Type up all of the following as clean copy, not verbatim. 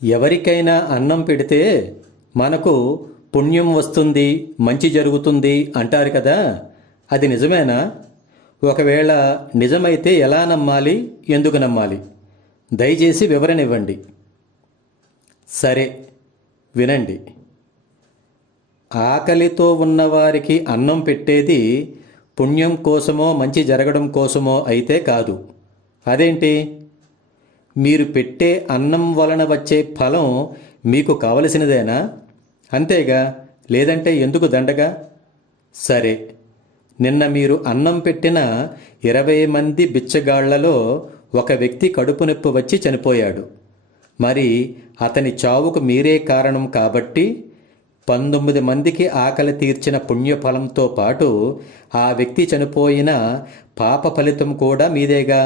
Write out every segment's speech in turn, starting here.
ఎవరికైనా అన్నం పెడితే మనకు పుణ్యం వస్తుంది, మంచి జరుగుతుంది అంటారు కదా. అది నిజమేనా? ఒకవేళ నిజమైతే ఎలా నమ్మాలి, ఎందుకు నమ్మాలి? దయచేసి వివరణ ఇవ్వండి. సరే, వినండి. ఆకలితో ఉన్నవారికి అన్నం పెట్టేది పుణ్యం కోసమో మంచి జరగడం కోసమో అయితే కాదు. అదేంటి? మీరు పెట్టే అన్నం వలన వచ్చే ఫలం మీకు కావలసినదేనా? అంతేగా, లేదంటే ఎందుకు దండగా? సరే, నిన్న మీరు అన్నం పెట్టిన 20 మంది బిచ్చగాళ్లలో ఒక వ్యక్తి కడుపు నొప్పి వచ్చి చనిపోయాడు. మరి అతని చావుకు మీరే కారణం కాబట్టి 19 మందికి ఆకలి తీర్చిన పుణ్యఫలంతో పాటు ఆ వ్యక్తి చనిపోయిన పాప ఫలితం కూడా మీదేగా.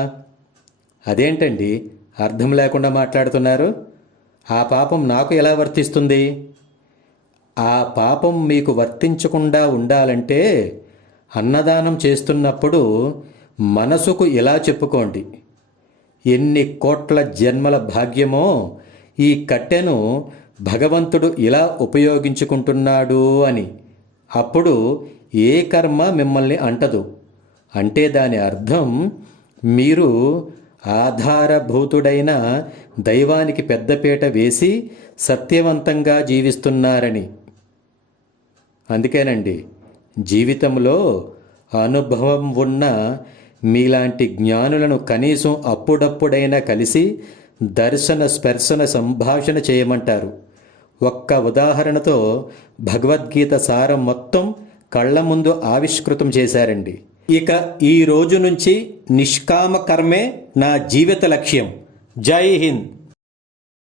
అదేంటండి అర్థం లేకుండా మాట్లాడుతున్నారు? ఆ పాపం నాకు ఎలా వర్తిస్తుంది? ఆ పాపం మీకు వర్తించకుండా ఉండాలంటే అన్నదానం చేస్తున్నప్పుడు మనసుకు ఇలా చెప్పుకోండి: ఎన్ని కోట్ల జన్మల భాగ్యమో ఈ కట్టెను భగవంతుడు ఇలా ఉపయోగించుకుంటున్నాడు అని. అప్పుడు ఏ కర్మ మిమ్మల్ని అంటదు. అంటే దాని అర్థం మీరు ఆధారభూతుడైన దైవానికి పెద్దపీట వేసి సత్యవంతంగా జీవిస్తున్నారని. అందుకేనండి జీవితంలో అనుభవం ఉన్న మీలాంటి జ్ఞానులను కనీసం అప్పుడప్పుడైనా కలిసి దర్శన స్పర్శన సంభాషణ చేయమంటారు. ఒక్క ఉదాహరణతో భగవద్గీత సారం మొత్తం కళ్ళ ముందు ఆవిష్కృతం చేశారండి. ఇక ఈ రోజు నుంచి నిష్కామ కర్మే నా జీవిత లక్ష్యం. జై హింద్.